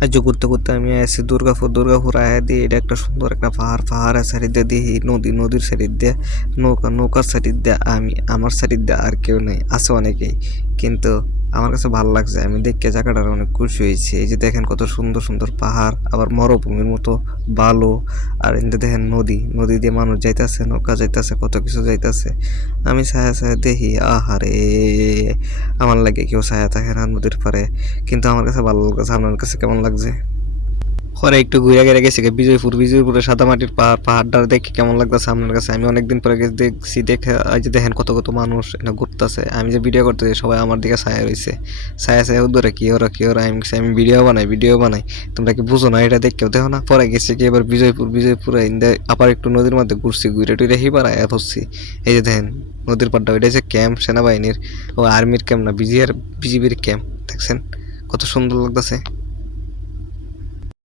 আর যে করতে ঘুরতে আমি আসছি দুর্গাপুর দুর্গাপুর আয়া দিয়ে এটা একটা সুন্দর একটা পাহাড় পাহাড়ের সাইড দিয়ে দিয়ে নদী নদীর সাইড দিয়ে, নৌকা নৌকার সাইড দিয়ে আমি, আমার সাইড দিয়ে আর কেউ নেই, আছে অনেকেই। কিন্তু আমার কাছে ভালো লাগছে। আমি দেখে জায়গাটার অনেক খুশি হয়েছি। এই যে দেখেন কত সুন্দর সুন্দর পাহাড়, আবার মরুভূমির মতো বালু, আর এতে দেখেন নদী নদী দিয়ে মানুষ যাইতেছে, নৌকা যাইতেছে, কত কিছু যাইতেছে। আমি ছায়া ছায়া দেখি, আহারে, আমার লাগে কেউ ছায়া থাকে না নদীর পারে কিন্তু আমার কাছে ভালো লাগছে, আপনার কাছে কেমন লাগছে? পরে একটু ঘুরে গেড়ে গেছি বিজয়পুর বিজয়পুরে সাদা মাটির পাহাড় পাহাড়টা দেখে কেমন লাগতেছে আপনার কাছে? আমি অনেকদিন পরে গেছি দেখছি, দেখে যে দেখেন কত কত মানুষ এটা ঘুরতেছে। আমি যে ভিডিও করতেছি সবাই আমার দিকে ছায়া রয়েছে ছায়া ছায়া উদ্দরে কি ওরা কি ওরা? আমি ভিডিও বানাই ভিডিও বানাই। তোমরা কি বুঝো না এটা দেখেও দেখো না? পরে গেছি কি এবার বিজয়পুর, বিজয়পুরে আবার একটু নদীর মধ্যে ঘুরছি, ঘুরে টুরে হিবার আয়া ধরছি। এই যে দেখেন, নদীর পাড়টা ওইটা হচ্ছে ক্যাম্প সেনাবাহিনীর। ও আর্মির ক্যাম্প না বিজিআর বিজিবির ক্যাম্প দেখছেন? কত সুন্দর লাগতেছে।